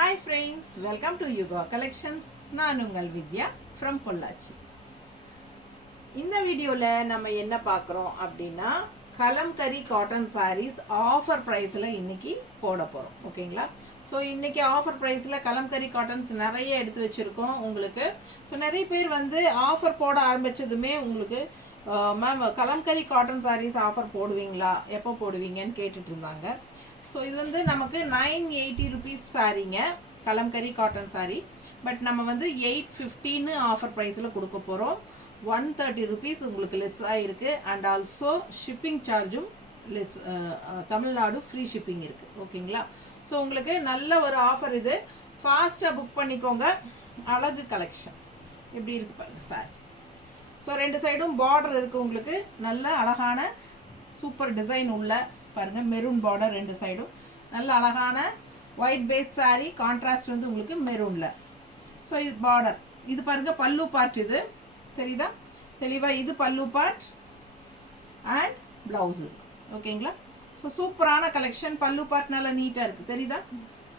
Hi friends, welcome to Yuga Collections. நான் உங்கள் வித்யா from Pollachi. இந்த வீடியோவில் நம்ம என்ன பார்க்குறோம் அப்படின்னா கலம்கரி காட்டன் சாரீஸ் ஆஃபர் ப்ரைஸில் இன்றைக்கி போட போகிறோம். ஓகேங்களா? ஸோ இன்றைக்கி ஆஃபர் ப்ரைஸில் கலம்கரி காட்டன்ஸ் நிறைய எடுத்து வச்சுருக்கோம் உங்களுக்கு. ஸோ நிறைய பேர் வந்து ஆஃபர் போட ஆரம்பித்ததுமே உங்களுக்கு ma'am Kalamkari cotton sarees offer போடுவீங்களா, எப்போ போடுவீங்கன்னு கேட்டுட்டு இருந்தாங்க. ஸோ இது வந்து நமக்கு 980 ருபீஸ் சாரீங்க, கலம்கரி காட்டன் சாரீ. பட் நம்ம வந்து 850ன்னு ஆஃபர் ப்ரைஸில் கொடுக்க போகிறோம். 130 ருபீஸ் உங்களுக்கு லெஸ் ஆகிருக்கு. அண்ட் ஆல்சோ ஷிப்பிங் சார்ஜும் லெஸ், தமிழ்நாடு ஃப்ரீ ஷிப்பிங் இருக்குது. ஓகேங்களா? ஸோ உங்களுக்கு நல்ல ஒரு ஆஃபர் இது. ஃபாஸ்ட்டாக புக் பண்ணிக்கோங்க. அழகு கலெக்ஷன் எப்படி இருக்குது பாருங்கள் சார். ஸோ ரெண்டு சைடும் பார்டர் இருக்குது உங்களுக்கு. நல்ல அழகான சூப்பர் டிசைன் உள்ள பாருங்கள், மெரூன் பார்டர் ரெண்டு சைடும். நல்ல அழகான ஒயிட் பேஸ் சாரீ, கான்ட்ராஸ்ட் வந்து உங்களுக்கு மெரூனில். ஸோ இது பார்டர், இது பாருங்கள் பல்லு பார்ட், இது தெரியுதா தெளிவாக? இது பல்லு பார்ட் அண்ட் ப்ளவுஸு. ஓகேங்களா? ஸோ சூப்பரான கலெக்ஷன். பல்லு பார்ட் நல்லா நீட்டாக இருக்குது, தெரியுதா?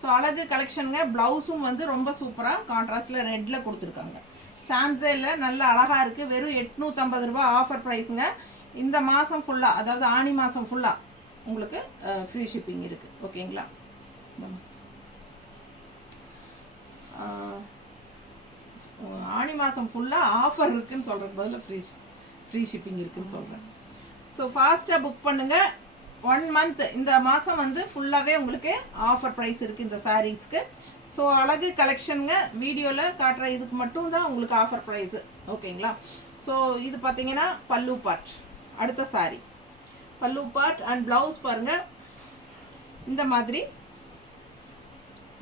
ஸோ அழகு கலெக்ஷனுங்க. ப்ளவுஸும் வந்து ரொம்ப சூப்பராக கான்ட்ராஸ்டில் ரெட்டில் கொடுத்துருக்காங்க. சான்ஸே இல்லை, நல்ல அழகாக இருக்குது. வெறும் 850 ரூபா ஆஃபர் ப்ரைஸுங்க. இந்த மாதம் ஃபுல்லாக, அதாவது ஆனி மாதம் ஃபுல்லாக உங்களுக்கு ஃப்ரீ ஷிப்பிங் இருக்குது. ஓகேங்களா? ஆனி மாதம் ஃபுல்லாக ஆஃபர் இருக்குதுன்னு சொல்கிறதுக்கு பதில் ஃப்ரீ ஷிப்பிங் இருக்குதுன்னு சொல்கிறேன். ஸோ ஃபாஸ்ட்டாக புக் பண்ணுங்கள். 1 மந்த், இந்த மாதம் வந்து ஃபுல்லாகவே உங்களுக்கு ஆஃபர் ப்ரைஸ் இருக்குது இந்த சாரீஸ்க்கு. ஸோ அழகு கலெக்ஷனுங்க. வீடியோவில் காட்டுற இதுக்கு மட்டும் தான் உங்களுக்கு ஆஃபர் ப்ரைஸு. ஓகேங்களா? ஸோ இது பார்த்தீங்கன்னா பல்லு பார்ட். அடுத்த சாரீ பல்லு பார்ட் அண்ட் ப்ளவுஸ் பாருங்கள். இந்த மாதிரி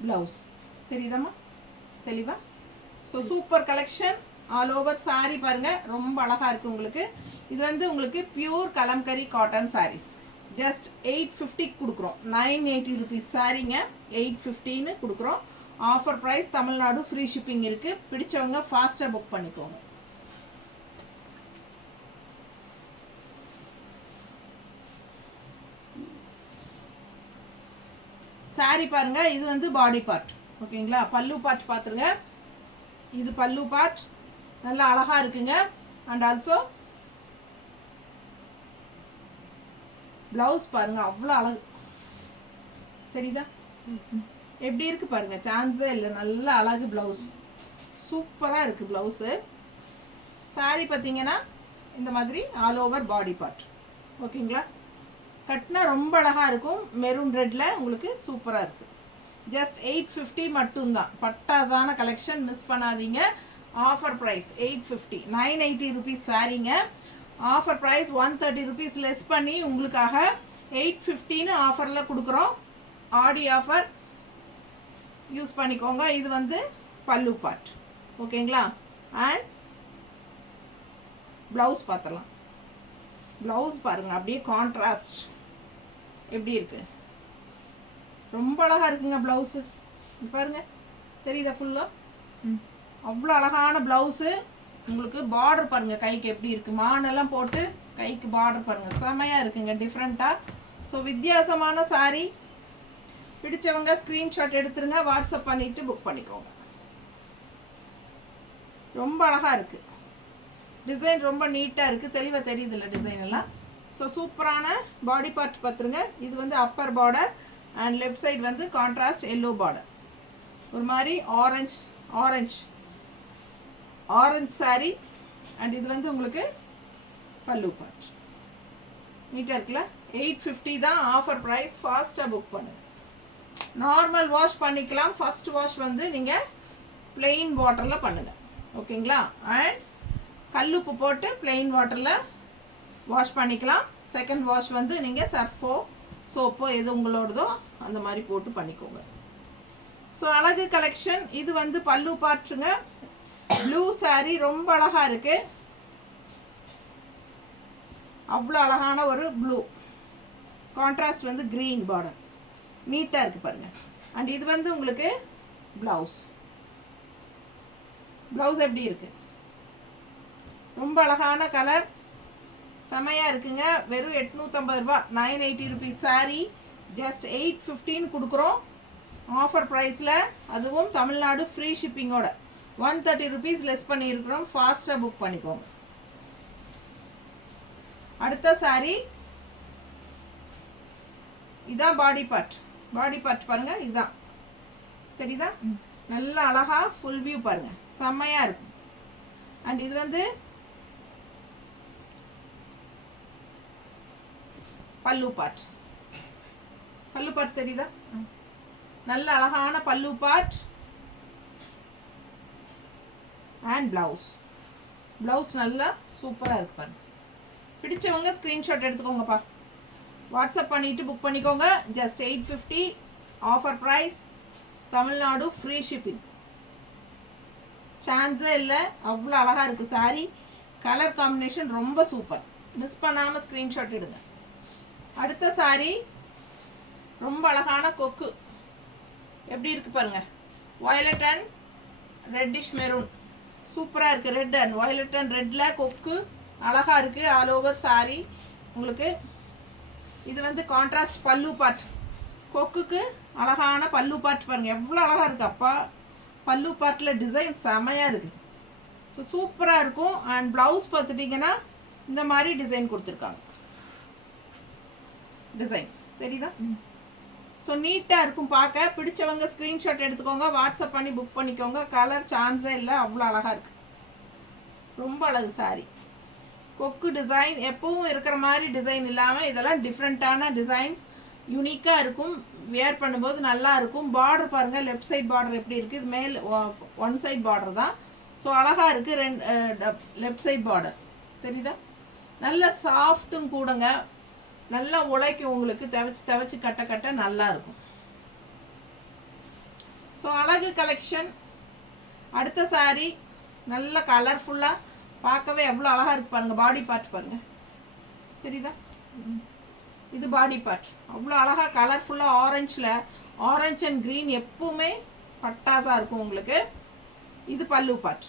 ப்ளவுஸ் தெரியுதாம்மா தெளிவா? So super collection. All over saree பாருங்கள், ரொம்ப அழகாக இருக்குது உங்களுக்கு. இது வந்து உங்களுக்கு pure Kalamkari cotton sarees. Just 850 கொடுக்குறோம். 980 ருபீஸ் சாரீங்க, 850ன்னு கொடுக்குறோம். Offer price, Tamil Nadu free shipping இருக்குது. பிடிச்சவங்க ஃபாஸ்ட்டாக புக் பண்ணிக்கோங்க. சாரீ பாருங்க, இது வந்து பாடி பார்ட். ஓகேங்களா? பல்லு பார்ட் பார்த்துருங்க. இது பல்லு பார்ட், நல்லா அழகாக இருக்குங்க. அண்ட் ஆல்சோ ப்ளவுஸ் பாருங்க, அவ்வளோ அழகு தெரியுதா? எப்படி இருக்குது பாருங்கள், சான்ஸே இல்லை. நல்ல அழகு ப்ளவுஸ், சூப்பராக இருக்குது ப்ளவுஸு. சாரீ பார்த்தீங்கன்னா இந்த மாதிரி ஆல் ஓவர் பாடி பார்ட். ஓகேங்களா? கட்டினா ரொம்ப அழகாக இருக்கும். மெரூன் ரெட்டில் உங்களுக்கு சூப்பராக இருக்குது. ஜஸ்ட் 850 மட்டும்தான். பட்டாசான கலெக்ஷன், மிஸ் பண்ணாதீங்க. ஆஃபர் ப்ரைஸ் 850, 980 ருபீஸ் சாரீங்க. ஆஃபர் ப்ரைஸ் 130 ருபீஸ் லெஸ் பண்ணி உங்களுக்காக 850ன்னு ஆஃபரில் கொடுக்குறோம். ஆடி ஆஃபர் யூஸ் பண்ணிக்கோங்க. இது வந்து பல்லு பார்ட். ஓகேங்களா? அண்ட் ப்ளவுஸ் பார்த்துடலாம். ப்ளவுஸ் பாருங்கள், அப்படியே கான்ட்ராஸ்ட் எப்படி இருக்குது, ரொம்ப அழகாக இருக்குங்க ப்ளவுஸு. பாருங்கள், தெரியுதா? ஃபுல்லாக அவ்வளோ அழகான ப்ளவுஸு. உங்களுக்கு பார்டர் பாருங்கள், கைக்கு எப்படி இருக்குது, மானெல்லாம் போட்டு கைக்கு பார்டர் பாருங்கள், செமையாக இருக்குங்க, டிஃப்ரெண்ட்டாக. ஸோ வித்தியாசமான சாரீ. பிடிச்சவங்க ஸ்க்ரீன்ஷாட் எடுத்துருங்க, வாட்ஸ்அப் பண்ணிவிட்டு புக் பண்ணிக்கோங்க. ரொம்ப அழகாக இருக்குது டிசைன், ரொம்ப நீட்டாக இருக்குது, தெளிவாக தெரியுதில்ல டிசைன் எல்லாம். ஸோ சூப்பரான பாடி பார்ட் பார்த்துருங்க. இது வந்து Appar border and left side வந்து கான்ட்ராஸ்ட் எல்லோ பார்டர். ஒரு மாதிரி ஆரஞ்ச் சாரீ. அண்ட் இது வந்து உங்களுக்கு பல்லு பார்ட். நீட்டாக இருக்குல்ல? 850 தான் ஆஃபர் ப்ரைஸ். ஃபாஸ்ட்டாக புக் பண்ணுங்கள். நார்மல் வாஷ் பண்ணிக்கலாம். ஃபஸ்ட் வாஷ் வந்து நீங்கள் பிளெயின் வாட்டரில் பண்ணுங்கள். ஓகேங்களா? அண்ட் கல்லுப்பு போட்டு பிளெயின் வாட்டரில் வாஷ் பண்ணிக்கலாம். செகண்ட் வாஷ் வந்து நீங்கள் சர்ஃபோ சோப்போ எது உங்களோடதோ அந்த மாதிரி போட்டு பண்ணிக்கோங்க. ஸோ அழகு கலெக்ஷன். இது வந்து பல்லு பார்ட்டுங்க. ப்ளூ சாரீ, ரொம்ப அழகாக இருக்குது. அவ்வளோ அழகான ஒரு ப்ளூ, கான்ட்ராஸ்ட் வந்து க்ரீன் பார்டர், நீட்டாக இருக்குது பாருங்கள். அண்ட் இது வந்து உங்களுக்கு ப்ளவுஸ் எப்படி இருக்குது, ரொம்ப அழகான கலர், செமையாக இருக்குங்க. வெறும் 850 ரூபா, 980 ருபீஸ் சாரீ. ஜஸ்ட் 850ன்னு கொடுக்குறோம். ஆஃபர் ப்ரைஸில், அதுவும் தமிழ்நாடு ஃப்ரீ ஷிப்பிங்கோட 130 rupees லெஸ் பண்ணியிருக்கிறோம். ஃபாஸ்ட்டாக புக் பண்ணிக்கோங்க. அடுத்த சாரி இதான் பாடி பார்ட். பாடி பார்ட் பாருங்கள், இதுதான் தெரியுதா? நல்லா அழகா ஃபுல் வியூ பாருங்க, செம்மையா இருக்கும். அண்ட் இது வந்து பல்லு பார்ட். பல்லு பார்ட் தெரியுதா? நல்ல அழகான பல்லு பார்ட் அண்ட் பிளவுஸ். பிளவுஸ் நல்லா சூப்பராக இருக்கு பாருங்க. பிடிச்சவங்க ஸ்க்ரீன்ஷாட் எடுத்துக்கோங்கப்பா. வாட்ஸ்அப் பண்ணிட்டு புக் பண்ணிக்கோங்க. Just 850 offer price. Tamil Nadu free shipping. சான்ஸே இல்லை, அவ்வளோ அழகாக இருக்குது சாரி. கலர் காம்பினேஷன் ரொம்ப சூப்பர். மிஸ் பண்ணாமல் ஸ்க்ரீன்ஷாட் எடுங்க. அடுத்த சாரி ரொம்ப அழகான கொக்கு. எப்படி இருக்குது பாருங்கள். வயலட் அண்ட் ரெட்டிஷ் மெரூன் சூப்பராக இருக்குது. ரெட் அண்ட் வயலட் அண்ட் ரெட்டில் கொக்கு அழகாக இருக்குது. ஆல் ஓவர் சாரி உங்களுக்கு. இது வந்து கான்ட்ராஸ்ட் பல்லு பார்ட். கொக்குக்கு அழகான பல்லு பார்ட் பாருங்கள், எவ்வளோ அழகாக இருக்குது அப்பா. பல்லு பார்ட்டில் டிசைன் செமையாக இருக்குது. ஸோ சூப்பராக இருக்கும். அண்ட் ப்ளவுஸ் பார்த்துட்டிங்கன்னா இந்த மாதிரி டிசைன் கொடுத்துருக்காங்க. டிசைன் தெரியுதா? ஸோ நீட்டாக இருக்கும் பார்க்க. பிடிச்சவங்க ஸ்க்ரீன்ஷாட் எடுத்துக்கோங்க. வாட்ஸ்அப் பண்ணி புக் பண்ணிக்கோங்க. கலர் சான்ஸே இல்லை, அவ்வளோ அழகாக இருக்குது. ரொம்ப அழகு சாரி. கொக்கு டிசைன் எப்பவும் இருக்கிற மாதிரி டிசைன் இல்லாமல் இதெல்லாம் டிஃப்ரெண்ட்டான டிசைன்ஸ். யூனிக்காக இருக்கும். வியர் பண்ணும்போது நல்லா இருக்கும். பார்டர் பாருங்கள், லெஃப்ட் சைட் பார்டர் எப்படி இருக்குது. இது மேல் ஒன் சைட் பார்டர் தான். ஸோ அழகாக இருக்குது. லெஃப்ட் சைட் பார்டர் தெரியுதா? நல்ல சாஃப்ட்டும் கூடங்க. நல்லா உழைக்கும் உங்களுக்கு. துவைச்சி கட்ட கட்ட நல்லா இருக்கும். ஸோ அழகு கலெக்ஷன். அடுத்த சாரி நல்ல கலர்ஃபுல்லாக பார்க்கவே எவ்வளோ அழகாக இருக்குது பாருங்கள். பாடி பார்ட் பாருங்கள், தெரியுதா? இது பாடி பார்ட் அவ்வளோ அழகாக கலர்ஃபுல்லாக ஆரஞ்சில். ஆரஞ்ச் அண்ட் க்ரீன் எப்பவுமே பட்டாசாக இருக்கும் உங்களுக்கு. இது பல்லு பார்ட்.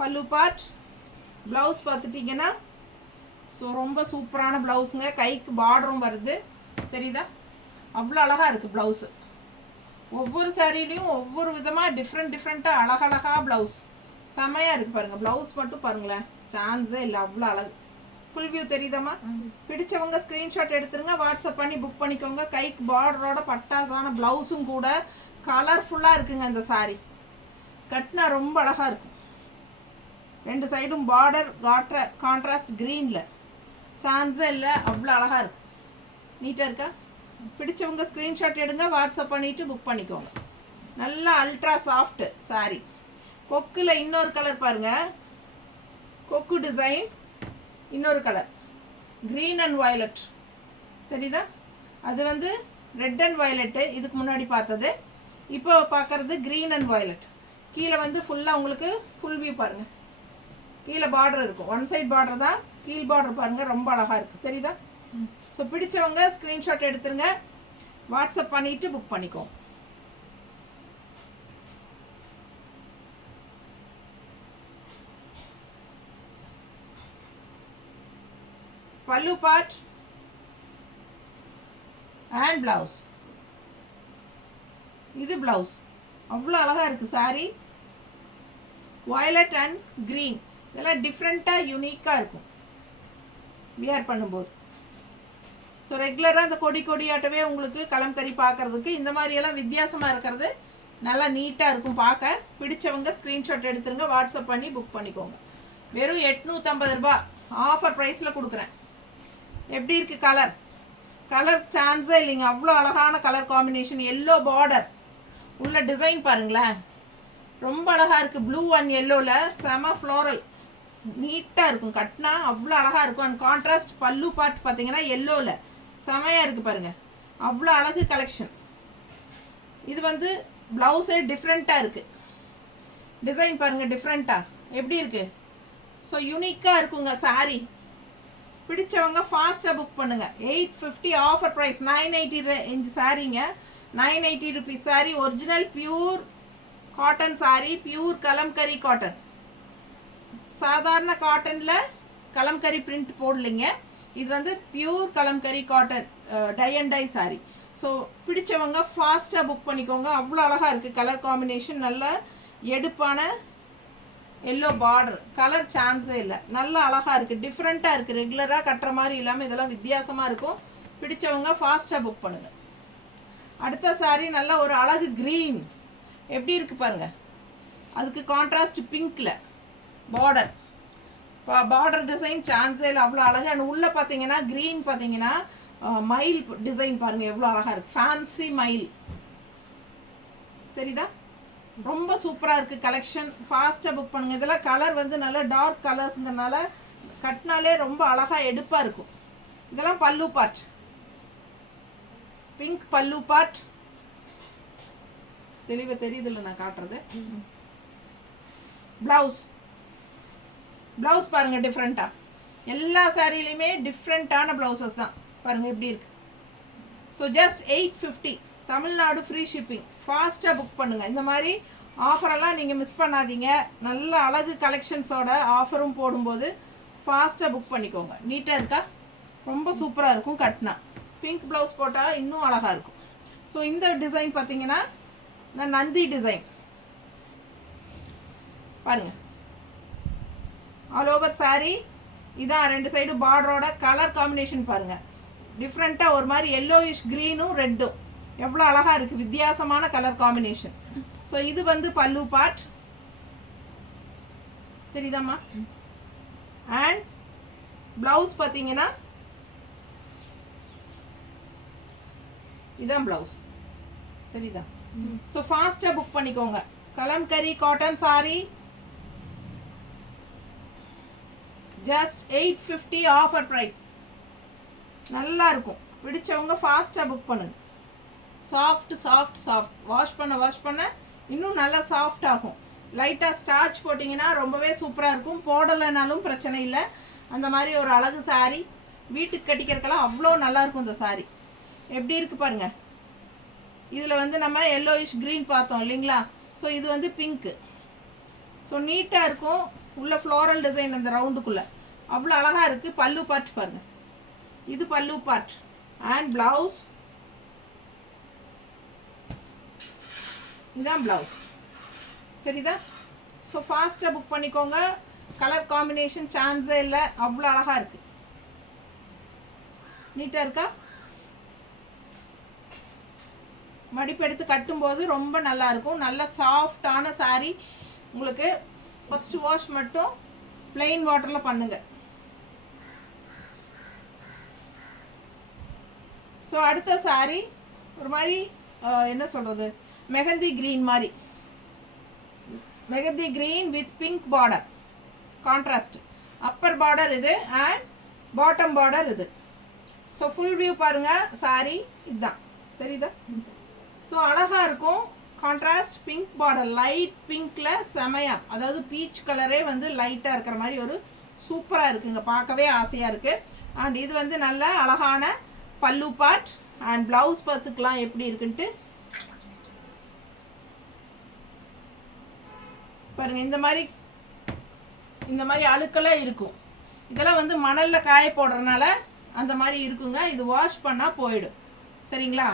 பல்லு பார்ட். ப்ளவுஸ் பார்த்துட்டிங்கன்னா ஸோ ரொம்ப சூப்பரான ப்ளவுஸுங்க. கைக்கு பார்டரும் வருது, தெரியுதா? அவ்வளோ அழகாக இருக்குது ப்ளவுஸு. ஒவ்வொரு சாரிலையும் ஒவ்வொரு விதமாக டிஃப்ரெண்ட்டாக அழகழகாக ப்ளவுஸ் செமையாக இருக்குது பாருங்கள். ப்ளவுஸ் மட்டும் பாருங்களேன், சான்ஸே இல்லை, அவ்வளோ அழகு. ஃபுல் வியூ தெரியுதாம்மா? பிடிச்சவங்க ஸ்க்ரீன்ஷாட் எடுத்துருங்க. வாட்ஸ்அப் பண்ணி புக் பண்ணிக்கோங்க. கைக்கு பார்டரோட பட்டாசான ப்ளவுஸும் கூட கலர்ஃபுல்லாக இருக்குங்க. இந்த சாரி கட்டினா ரொம்ப அழகாக இருக்கும். ரெண்டு சைடும் பார்டர் கான்ட்ராஸ்ட் க்ரீனில். சான்ஸே இல்லை, அவ்வளோ அழகாக இருக்கும். நீட்டாக இருக்கா? பிடிச்சவங்க ஸ்க்ரீன்ஷாட் எடுங்க. வாட்ஸ்அப் பண்ணிவிட்டு புக் பண்ணிக்கோங்க. நல்லா அல்ட்ரா சாஃப்ட் சாரி. கொக்கில் இன்னொரு கலர் பாருங்கள். கொக்கு டிசைன் இன்னொரு கலர் க்ரீன் அண்ட் வயலட் தெரியுதா? அது வந்து ரெட் அண்ட் வயலட்டு இதுக்கு முன்னாடி பார்த்தது. இப்போ பார்க்குறது க்ரீன் அண்ட் வயலட். கீழே வந்து ஃபுல்லாக உங்களுக்கு ஃபுல் வியூ பாருங்கள். கீழே பார்டர் இருக்கும். ஒன் சைட் பார்டர் தான். கீழ் பார்டர் பாருங்கள், ரொம்ப அழகாக இருக்குது, தெரியுதா? ஸோ பிடிச்சவங்க ஸ்க்ரீன்ஷாட் எடுத்துருங்க. வாட்ஸ்அப் பண்ணிவிட்டு புக் பண்ணிக்கோங்க. பல்லு பார்ட் அண்ட் பிளவுஸ். இது பிளவுஸ் அவ்வளோ அழகாக இருக்குது சாரி. வயலட் அண்ட் க்ரீன் இதெல்லாம் டிஃப்ரெண்ட்டாக யூனிக்காக இருக்கும் வியர் பண்ணும்போது. ஸோ ரெகுலராக அந்த கொடியாட்டவே உங்களுக்கு கலம்கரி பார்க்குறதுக்கு இந்த மாதிரியெல்லாம் வித்தியாசமாக இருக்கிறது நல்லா நீட்டாக இருக்கும் பார்க்க. பிடிச்சவங்க ஸ்க்ரீன்ஷாட் எடுத்துருங்க. வாட்ஸ்அப் பண்ணி புக் பண்ணிக்கோங்க. வெறும் 850 ரூபாய் ஆஃபர் ப்ரைஸில் கொடுக்குறேன். எப்படி இருக்குது கலர்? கலர் சான்ஸே இல்லைங்க, அவ்வளோ அழகான கலர் காம்பினேஷன். எல்லோ பார்டர் உள்ள டிசைன் பாருங்களேன், ரொம்ப அழகாக இருக்குது. ப்ளூ அண்ட் எல்லோவில் செம ஃப்ளோரல் நீட்டாக இருக்கும். கட்டினா அவ்வளோ அழகாக இருக்கும். அண்ட் கான்ட்ராஸ்ட் பல்லு பார்ட் பார்த்தீங்கன்னா எல்லோவில் செமையாக இருக்குது பாருங்கள். அவ்வளோ அழகு கலெக்ஷன். இது வந்து ப்ளவுஸே டிஃப்ரெண்ட்டாக இருக்குது. டிசைன் பாருங்கள் டிஃப்ரெண்ட்டாக எப்படி இருக்குது. ஸோ யூனிக்காக இருக்குங்க சாரி. பிடிச்சவங்க ஃபாஸ்ட்டாக புக் பண்ணுங்கள். 850 ஆஃபர் ப்ரைஸ். 980 ரேஞ்ச் சாரீங்க. 980 rupees saree. Original pure cotton saree. Pure Kalamkari cotton. சாதாரண காட்டனில் கலம்கரி பிரிண்ட் போடலைங்க. இது வந்து pure Kalamkari cotton tie and dye saree. So பிடிச்சவங்க ஃபாஸ்ட்டாக புக் பண்ணிக்கோங்க. அவ்வளோ அழகாக இருக்குது கலர் காம்பினேஷன். நல்ல எடுப்பான எல்லோ பார்டர், கலர் சான்ஸே இல்லை. நல்ல அழகாக இருக்குது, டிஃப்ரெண்ட்டாக இருக்குது. ரெகுலராக கட்டுற மாதிரி இல்லாமல் இதெல்லாம் வித்தியாசமாக இருக்கும். பிடிச்சவங்க ஃபாஸ்ட்டாக புக் பண்ணுங்கள். அடுத்த சாரீ நல்ல ஒரு அழகு க்ரீன் எப்படி இருக்குது பாருங்கள். அதுக்கு கான்ட்ராஸ்ட் பிங்க்கில் பார்டர், பார்டர் டிசைன் சான்ஸே இல்லை, அவ்வளோ அழகாக. அண்ட் உள்ளே பார்த்தீங்கன்னா க்ரீன் பார்த்தீங்கன்னா மயில் டிசைன் பாருங்கள் எவ்வளோ அழகாக இருக்குது. ஃபேன்சி மயில் தெரியுதா? ரொம்ப சூப்பராக இருக்குது கலெக்ஷன். ஃபாஸ்ட்டாக புக் பண்ணுங்கள். இதெல்லாம் கலர் வந்து நல்லா டார்க் கலர்ஸுங்கிறனால கட்டினாலே ரொம்ப அழகாக எடுப்பாக இருக்கும். இதெல்லாம் பல்லு பார்ட், பிங்க் பல்லு பார்ட். தெளிவாக தெரியுதில்ல நான் காட்டுறது. ப்ளவுஸ், ப்ளவுஸ் பாருங்கள் டிஃப்ரெண்ட்டாக. எல்லா சாரிலையுமே டிஃப்ரெண்ட்டான ப்ளவுசஸ் தான் பாருங்கள் எப்படி இருக்குது. So just 850, Tamil Nadu free shipping. ஃபாஸ்ட்டாக புக் பண்ணுங்கள். இந்த மாதிரி ஆஃபரெல்லாம் நீங்கள் மிஸ் பண்ணாதீங்க. நல்ல அழகு கலெக்ஷன்ஸோட ஆஃபரும் போடும்போது ஃபாஸ்ட்டாக புக் பண்ணிக்கோங்க. நீட்டாக இருக்கா? ரொம்ப சூப்பராக இருக்கும். கட்டினா பிங்க் ப்ளவுஸ் போட்டால் இன்னும் அழகாக இருக்கும். ஸோ இந்த டிசைன் பார்த்தீங்கன்னா இந்த நந்தி டிசைன் பாருங்கள். ஆல் ஓவர் சாரீ இதான். ரெண்டு சைடு பார்டரோட கலர் காம்பினேஷன் பாருங்கள். டிஃப்ரெண்ட்டாக ஒரு மாதிரி எல்லோயிஷ் க்ரீனும் ரெட்டும் எவ்வளோ அழகாக இருக்குது. வித்தியாசமான கலர் காம்பினேஷன். ஸோ இது வந்து பல்லு பார்ட் தெரியுதாம்மா. அண்ட் ப்ளவுஸ் பார்த்தீங்கன்னா இதான் ப்ளவுஸ் தெரியுதா? ஸோ ஃபாஸ்ட்டாக புக் பண்ணிக்கோங்க. Kalamkari cotton saree just 850 offer price. நல்லா இருக்கும். பிடிச்சவங்க ஃபாஸ்ட்டாக புக் பண்ணுங்க. Soft soft soft. வாஷ் பண்ண இன்னும் நல்லா சாஃப்ட் ஆகும். லைட்டாக ஸ்டார்ச் போட்டிங்கன்னா ரொம்பவே சூப்பராக இருக்கும். போடலைனாலும் பிரச்சனை இல்லை. அந்த மாதிரி ஒரு அழகு சாரீ வீட்டுக்கு கட்டிக்கிறதுக்கெல்லாம் அவ்வளோ நல்லாயிருக்கும். இந்த சாரீ எப்படி இருக்குது பாருங்கள். இதில் வந்து நம்ம எல்லோயிஷ் க்ரீன் பார்த்தோம் இல்லைங்களா? ஸோ இது வந்து பிங்க்கு. ஸோ நீட்டாக இருக்கும். உள்ள ஃப்ளோரல் டிசைன் அந்த ரவுண்டுக்குள்ளே அவ்வளோ அழகாக இருக்குது. பல்லு பார்ட் பாருங்கள். இது பல்லு பார்ட். அண்ட் ப்ளவுஸ் இதுதான் ப்ளவுஸ் தெரியுதா? ஸோ ஃபாஸ்ட்டாக புக் பண்ணிக்கோங்க. கலர் காம்பினேஷன் சான்ஸே இல்லை, அவ்வளோ அழகாக இருக்குது. நீட்டாக இருக்கா? மடிப்பெடுத்து கட்டும்போது ரொம்ப நல்லாயிருக்கும். நல்ல சாஃப்டான சாரீ. உங்களுக்கு ஃபஸ்ட்டு வாஷ் மட்டும் ப்ளெயின் வாட்டரில் பண்ணுங்கள். ஸோ அடுத்த சாரீ ஒரு மாதிரி என்ன சொல்கிறது, மெஹந்தி க்ரீன் மாதிரி. Mehndi green with pink border contrast. Appar border இது அண்ட் பாட்டம் பார்டர் இது. ஸோ ஃபுல் வியூ பாருங்கள். சாரீ இதுதான் தெரியுதா? ஸோ அழகாக இருக்கும். கான்ட்ராஸ்ட் பிங்க் பார்டர், லைட் பிங்க்கில் செமையாக, அதாவது பீச் கலரே வந்து லைட்டாக இருக்கிற மாதிரி ஒரு சூப்பராக இருக்குங்க. பார்க்கவே ஆசையாக இருக்குது. அண்ட் இது வந்து நல்ல அழகான பல்லு பார்ட். அண்ட் ப்ளவுஸ் பார்த்துக்கலாம் எப்படி இருக்குன்ட்டு பாருங்கள். இந்த மாதிரி அழுக்கெல்லாம் இருக்கும். இதெல்லாம் வந்து மணலில் காய போடுறதுனால அந்த மாதிரி இருக்குங்க. இது வாஷ் பண்ணால் போயிடும். சரிங்களா?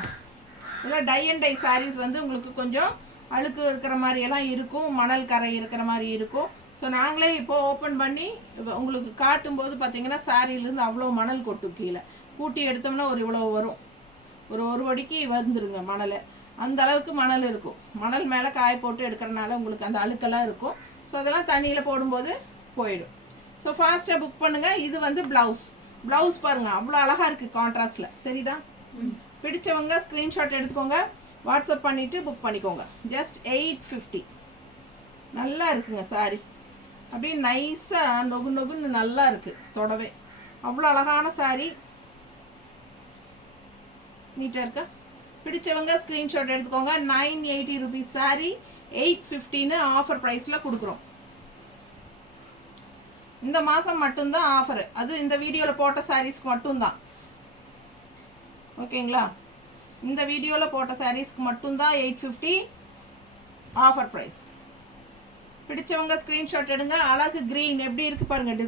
இதெல்லாம் டை அண்ட் டை சாரீஸ் வந்து உங்களுக்கு கொஞ்சம் அழுக்கு இருக்கிற மாதிரியெல்லாம் இருக்கும், மணல் கரை இருக்கிற மாதிரி இருக்கும். ஸோ நாங்களே இப்போது ஓப்பன் பண்ணி உங்களுக்கு காட்டும்போது பார்த்தீங்கன்னா சாரியிலேருந்து அவ்வளோ மணல் கொட்டும். கீழே கூட்டி எடுத்தோம்னா ஒரு இவ்வளோ வரும். ஒரு வடிக்கு வந்துருங்க மணல். அந்த அளவுக்கு மணல் இருக்கும். மணல் மேலே காய போட்டு எடுக்கிறனால உங்களுக்கு அந்த அழுக்கெல்லாம் இருக்கும். ஸோ அதெல்லாம் தண்ணியில் போடும்போது போயிடும். ஸோ ஃபாஸ்ட்டாக புக் பண்ணுங்கள். இது வந்து ப்ளவுஸ் பாருங்கள் அவ்வளோ அழகாக இருக்குது கான்ட்ராஸ்டில் தெரியுதா? பிடிச்சவங்க ஸ்க்ரீன்ஷாட் எடுத்துக்கோங்க, வாட்ஸ்அப் பண்ணிவிட்டு புக் பண்ணிக்கோங்க. ஜஸ்ட் 850. நல்லா இருக்குங்க சாரி. அப்படியே நைஸாக நொகுன்னு நல்லா இருக்குது தொடவே. அவ்வளோ அழகான சாரி. நீட்டாக இருக்கா? பிடிச்சவங்க ஸ்க்ரீன்ஷாட் எடுத்துக்கோங்க. 980 rupees சாரி 850 ஆஃபர் ப்ரைஸில் கொடுக்குறோம். இந்த மாதம் மட்டும்தான் ஆஃபரு. அது இந்த வீடியோவில் போட்ட சாரீஸ்க்கு மட்டும்தான். ஓகேங்களா? இந்த வீடியோவில் போட்ட சாரீஸ்க்கு மட்டும்தான் 850 ஆஃபர் ப்ரைஸ். பிடிச்சவங்க ஸ்க்ரீன்ஷாட் எடுங்க. அழகு க்ரீன் எப்படி இருக்குது பாருங்கள்.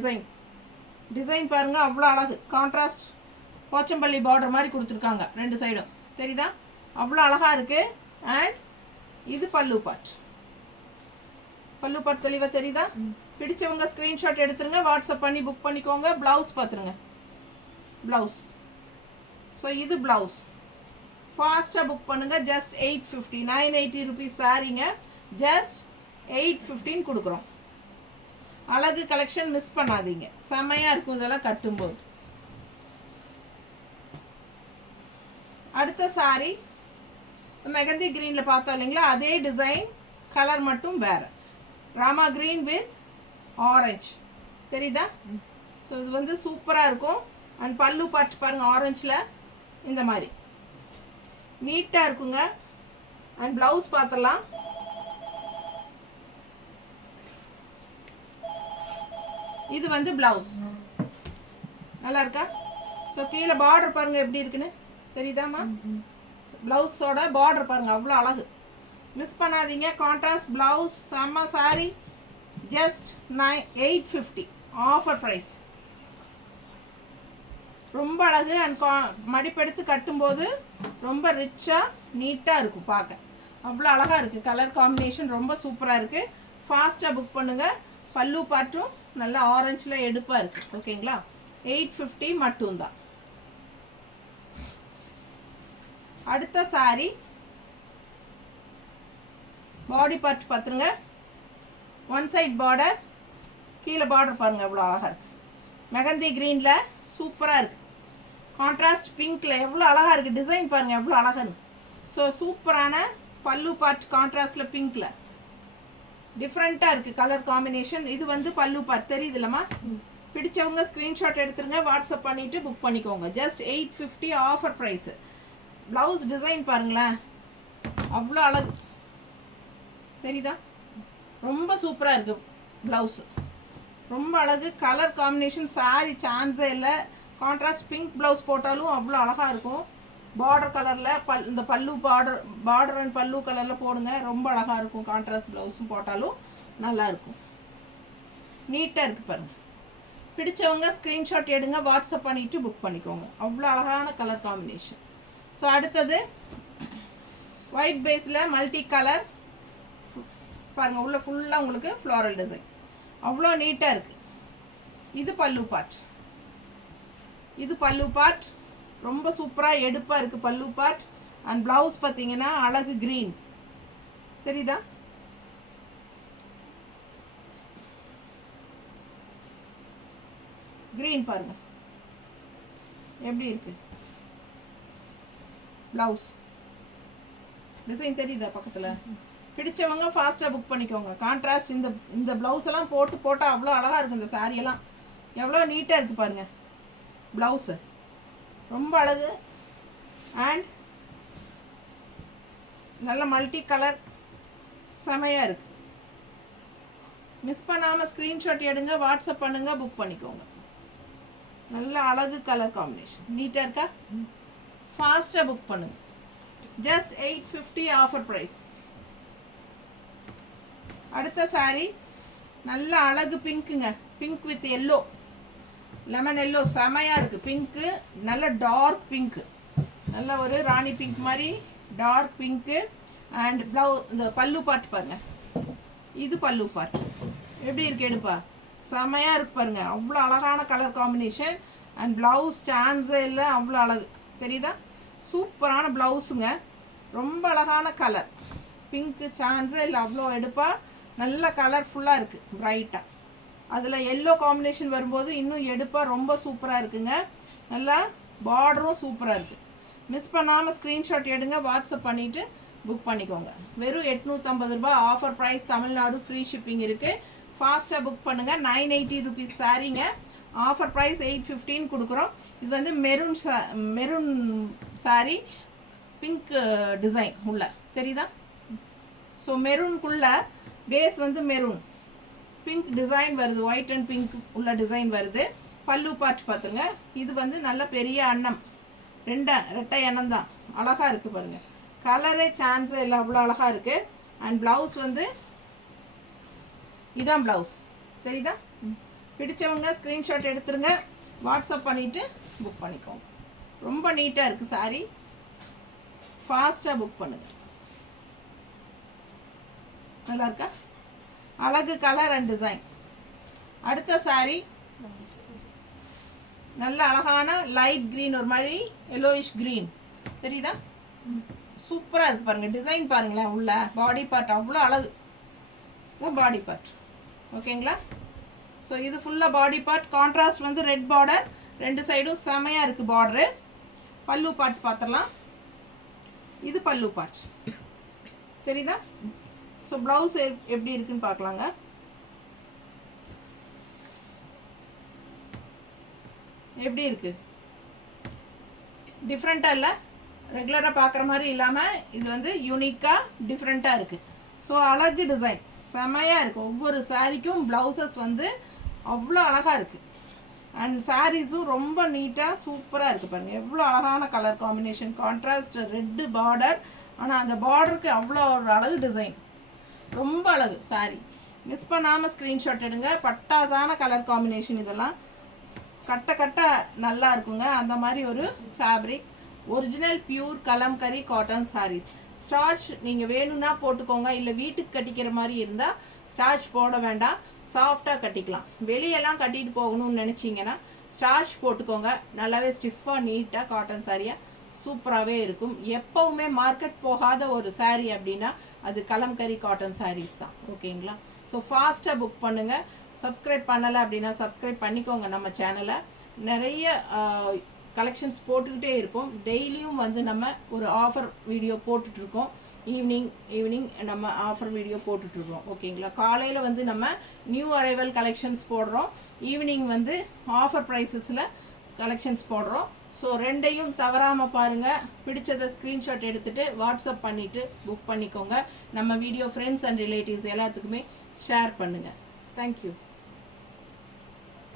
டிசைன் பாருங்கள் அவ்வளோ அழகு. கான்ட்ராஸ்ட் போச்சம்பள்ளி பார்டர் மாதிரி கொடுத்துருக்காங்க ரெண்டு சைடும். தெரியுதா? அவ்வளோ அழகாக இருக்குது. அண்ட் இது பல்லு பார்ட். பல்லு பார்ட் தெளிவாக தெரியுதா? பிடிச்சவங்க ஸ்க்ரீன்ஷாட் எடுத்துருங்க, வாட்ஸ்அப் பண்ணி புக் பண்ணிக்கோங்க. ப்ளவுஸ் பார்த்துருங்க. ப்ளவுஸ். ஸோ இது ப்ளவுஸ். ஃபாஸ்ட்டாக புக் பண்ணுங்கள். ஜஸ்ட் 850, 980 ருபீஸ் சாரீங்க. ஜஸ்ட் 815 கொடுக்குறோம். அழகு கலெக்ஷன் மிஸ் பண்ணாதீங்க, செம்மையாக இருக்கும் இதெல்லாம் கட்டும்போது. அடுத்த சாரி மெகந்தி க்ரீனில் பார்த்தோம் இல்லைங்களா, அதே டிசைன், கலர் மட்டும் வேறு. ராமா க்ரீன் வித் ஆரஞ்சு தெரியுதா? ஸோ இது வந்து சூப்பராக இருக்கும். அண்ட் பல்லு பார்த்து பாருங்கள், ஆரஞ்சில் இந்த மாதிரி நீட்டாக இருக்குங்க. அண்ட் ப்ளவுஸ் பார்த்துடலாம். இது வந்து ப்ளவுஸ் நல்லா இருக்கா? ஸோ கீழே பார்டர் பாருங்கள் எப்படி இருக்குன்னு தெரியுதாம்மா? ப்ளவுஸோட பார்டர் பாருங்கள், அவ்வளோ அழகு. மிஸ் பண்ணாதீங்க. கான்ட்ராஸ்ட் ப்ளவுஸ், செம்ம சாரி. Just 850 offer price. ரொம்ப அழகு. அண்ட் மடிப்பெடுத்து கட்டும்போது ரொம்ப ரிச்சாக நீட்டாக இருக்கும் பார்க்க. அவ்வளோ அழகாக இருக்குது. கலர் காம்பினேஷன் ரொம்ப சூப்பராக இருக்குது. ஃபாஸ்ட்டாக புக் பண்ணுங்கள். பல்லு பார்ட்டும் நல்லா ஆரஞ்சில் எடுப்பாக இருக்குது. ஓகேங்களா? 850 மட்டும்தான். அடுத்த சாரி பாடி பார்ட் பார்த்துருங்க. ஒன் சைட் பார்டர், கீழே பார்டர் பாருங்கள் எவ்வளோ அழகாக இருக்குது. மெகந்தி க்ரீனில் சூப்பராக இருக்குது. கான்ட்ராஸ்ட் பிங்க்கில் எவ்வளோ அழகாக இருக்குது. டிசைன் பாருங்கள் எவ்வளோ அழகாக இருக்குது. ஸோ சூப்பரான பல்லு பார்ட் கான்ட்ராஸ்டில் பிங்க்கில் டிஃப்ரெண்ட்டாக இருக்குது கலர் காம்பினேஷன். இது வந்து பல்லு பார்ட் தெரியுதுல்லம்மா? பிடிச்சவங்க ஸ்க்ரீன்ஷாட் எடுத்துருங்க, வாட்ஸ்அப் பண்ணிவிட்டு புக் பண்ணிக்கோங்க. Just 850 offer price. Blouse design பாருங்களேன், அவ்வளோ அழகு தெரியுதா? ரொம்ப சூப்பராக இருக்குது ப்ளவுஸு, ரொம்ப அழகு. கலர் காம்பினேஷன் சாரி சான்ஸே இல்லை. கான்ட்ராஸ்ட் பிங்க் ப்ளவுஸ் போட்டாலும் அவ்வளோ அழகாக இருக்கும். பார்டர் கலரில் இந்த பல்லு பார்டர் அண்ட் பல்லு கலரில் போடுங்க, ரொம்ப அழகாக இருக்கும். கான்ட்ராஸ்ட் ப்ளவுஸும் போட்டாலும் நல்லாயிருக்கும். நீட்டாக இருக்குது பாருங்கள். பிடிச்சவங்க ஸ்க்ரீன்ஷாட் எடுங்க, வாட்ஸ்அப் பண்ணிவிட்டு புக் பண்ணிக்கோங்க. அவ்வளோ அழகான கலர் காம்பினேஷன். ஸோ அடுத்தது ஒயிட் பேஸில் மல்டி கலர் பாருங்கள். உள்ள ஃபுல்லாக உங்களுக்கு ஃப்ளாரல் டிசைன் அவ்வளோ நீட்டாக இருக்குது. இது பல்லு பார்ட். இது பல்லு பார்ட் ரொம்ப சூப்பராக எடுப்பாக இருக்குது பல்லு பார்ட். அண்ட் ப்ளவுஸ் பார்த்தீங்கன்னா அழகு க்ரீன் தெரியுதா? க்ரீன் பாருங்க எப்படி இருக்கு. ப்ளவுஸ் டிசைன் தெரியுதா பக்கத்தில்? பிடிச்சவங்க ஃபாஸ்ட்டாக புக் பண்ணிக்கோங்க. கான்ட்ராஸ்ட் இந்த ப்ளவுஸ் எல்லாம் போட்டால் அவ்வளோ அழகாக இருக்கும். இந்த சாரியெல்லாம் எவ்வளோ நீட்டாக இருக்குது பாருங்கள். ப்ளவுஸு ரொம்ப அழகு. அண்ட் நல்ல மல்டி கலர் செமையாக இருக்குது. மிஸ் பண்ணாமல் ஸ்க்ரீன்ஷாட் எடுங்க, வாட்ஸ்அப் பண்ணுங்கள், புக் பண்ணிக்கோங்க. நல்ல அழகு கலர் காம்பினேஷன் நீட்டாக இருக்கா? ஃபாஸ்ட்டாக புக் பண்ணுங்க. Just 850 offer price. அடுத்த சாரி நல்ல அழகு பிங்க்குங்க. Pink with yellow, lemon yellow செமையாக இருக்குது. பிங்க்கு நல்ல டார்க் பிங்க்கு, நல்ல ஒரு ராணி பிங்க் மாதிரி டார்க் பிங்க்கு. அண்ட் இந்த பல்லு பார்ட் பாருங்கள். இது பல்லு பார்ட் எப்படி இருக்கு எடுப்பா? செமையாக இருக்கு பாருங்க. அவ்வளோ அழகான கலர் காம்பினேஷன். அண்ட் ப்ளவுஸ் சான்ஸே இல்லை, அவ்வளோ அழகு தெரியுதா? சூப்பரான ப்ளவுஸுங்க. ரொம்ப அழகான கலர் பிங்க்கு, சான்ஸே இல்லை, அவ்வளோ எடுப்பா. நல்ல கலர்ஃபுல்லாக இருக்குது ப்ரைட்டாக. அதில் எல்லோ காம்பினேஷன் வரும்போது இன்னும் எடுப்பாக ரொம்ப சூப்பராக இருக்குங்க. நல்லா பார்டரும் சூப்பராக இருக்குது. மிஸ் பண்ணாமல் ஸ்க்ரீன்ஷாட் எடுங்க, வாட்ஸ்அப் பண்ணிவிட்டு புக் பண்ணிக்கோங்க. வெறும் 850 ரூபாய் offer price. Tamil Nadu free shipping இருக்குது. ஃபாஸ்ட்டாக புக் பண்ணுங்கள். 980 ருபீஸ் சாரீங்க. ஆஃபர் ப்ரைஸ் 815 கொடுக்குறோம். இது வந்து மெரூன் சாரி, பிங்க் டிசைன் உள்ள தெரியுதா? ஸோ மெரூனுக்குள்ள பேஸ் வந்து மெரூன், பிங்க் டிசைன் வருது. ஒயிட் அண்ட் பிங்க் உள்ள டிசைன் வருது. பல்லு பார்ட் பார்த்துங்க. இது வந்து நல்ல பெரிய அன்னம், ரெட்டை அன்னம் தான். அழகாக இருக்குது பாருங்கள். கலரே சான்ஸே இல்லை, அவ்வளோ அழகாக இருக்குது. அண்ட் ப்ளவுஸ் வந்து இதான் ப்ளவுஸ் தெரியுதா? பிடிச்சவங்க ஸ்க்ரீன்ஷாட் எடுத்துருங்க, வாட்ஸ்அப் பண்ணிவிட்டு புக் பண்ணிக்கோங்க. ரொம்ப நீட்டாக இருக்குது சாரி. ஃபாஸ்ட்டாக புக் பண்ணுங்கள். நல்லா இருக்கா? அழகு கலர் அண்ட் டிசைன். அடுத்த சாரீ நல்ல அழகான லைட் க்ரீன், ஒரு மாதிரி எல்லோயிஷ் க்ரீன் தெரியுதா? சூப்பராக இருக்குது பாருங்கள். டிசைன் பாருங்களேன். உள்ள பாடி பார்ட் அவ்வளோ அழகு. பாடி பார்ட் ஓகேங்களா? ஸோ இது ஃபுல்லாக பாடி பார்ட். கான்ட்ராஸ்ட் வந்து ரெட் பார்டர், ரெண்டு சைடும் செமையாக இருக்குது பார்டரு. பல்லு பார்ட் பார்த்துடலாம். இது பல்லு பார்ட் தெரியுதா? ஸோ ப்ளவுஸ் எப்படி இருக்குன்னு பார்க்கலாங்க. எப்படி இருக்குது? டிஃப்ரெண்ட்டாக இல்லை, ரெகுலராக பார்க்குற மாதிரி இல்லாமல் இது வந்து யூனிக்காக டிஃப்ரெண்ட்டாக இருக்குது. ஸோ அழகு டிசைன் செமையாக இருக்குது. ஒவ்வொரு சாரீக்கும் ப்ளவுசஸ் வந்து அவ்வளோ அழகாக இருக்குது. அண்ட் சாரீஸும் ரொம்ப நீட்டாக சூப்பராக இருக்குது பாருங்கள். எவ்வளோ அழகான colour combination, contrast red border. ஆனால் அந்த பார்டருக்கு அவ்வளோ ஒரு அழகு டிசைன், ரொம்ப அழகு சாரீ. மிஸ் பண்ணாமல் ஸ்க்ரீன்ஷாட் எடுங்க. பட்டாசான கலர் காம்பினேஷன். இதெல்லாம் கட்ட கட்ட நல்லா இருக்குங்க. அந்த மாதிரி ஒரு fabric. Original pure Kalamkari cotton sarees. Starch நீங்கள் வேணும்னா போட்டுக்கோங்க, இல்லை வீட்டுக்கு கட்டிக்கிற மாதிரி இருந்தால் ஸ்டார்ச் போட வேண்டாம், சாஃப்டாக கட்டிக்கலாம். வெளியெல்லாம் கட்டிட்டு போகணும்னு நினச்சிங்கன்னா ஸ்டார்ச் போட்டுக்கோங்க. நல்லாவே ஸ்டிஃபாக நீட்டாக காட்டன் சாரியாக சூப்பராகவே இருக்கும். எப்போவுமே மார்க்கெட் போகாத ஒரு சாரீ அப்படின்னா அது கலம்கரி காட்டன் சாரீஸ் தான். ஓகேங்களா? ஸோ ஃபாஸ்ட்டாக புக் பண்ணுங்கள். சப்ஸ்கிரைப் பண்ணலை அப்படின்னா சப்ஸ்கிரைப் பண்ணிக்கோங்க. நம்ம சேனலை நிறைய கலெக்ஷன்ஸ் போட்டுக்கிட்டே இருப்போம். டெய்லியும் வந்து நம்ம ஒரு ஆஃபர் வீடியோ போட்டுட்ருக்கோம். ஈவினிங் நம்ம ஆஃபர் வீடியோ போட்டுட்ருக்கோம். ஓகேங்களா? காலையில் வந்து நம்ம நியூ அரைவல் கலெக்ஷன்ஸ் போடுறோம், ஈவினிங் வந்து ஆஃபர் ப்ரைஸஸில் கலெக்ஷன்ஸ் போடுறோம். ஸோ ரெண்டையும் தவறாமல் பாருங்கள். பிடிச்சதை ஸ்க்ரீன்ஷாட் எடுத்துகிட்டு வாட்ஸ்அப் பண்ணிவிட்டு புக் பண்ணிக்கோங்க. நம்ம வீடியோ ஃப்ரெண்ட்ஸ் அண்ட் ரிலேட்டிவ்ஸ் எல்லாத்துக்குமே ஷேர் பண்ணுங்கள். தேங்க்யூ.